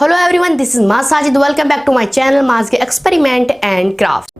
Hello everyone, this is Sajid. Welcome back to my channel Ma's Experiment and Craft.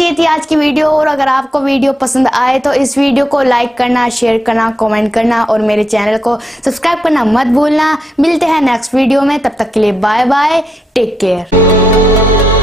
ये थी आज की video. और अगर आपको वीडियो पसंद आए तो इस वीडियो को लाइक करना, शेयर करना, कमेंट करना और मेरे चैनल को सब्सक्राइब करना मत भूलना। मिलते हैं नेक्स्ट वीडियो में, तब तक के लिए बाय बाय, टेक केयर।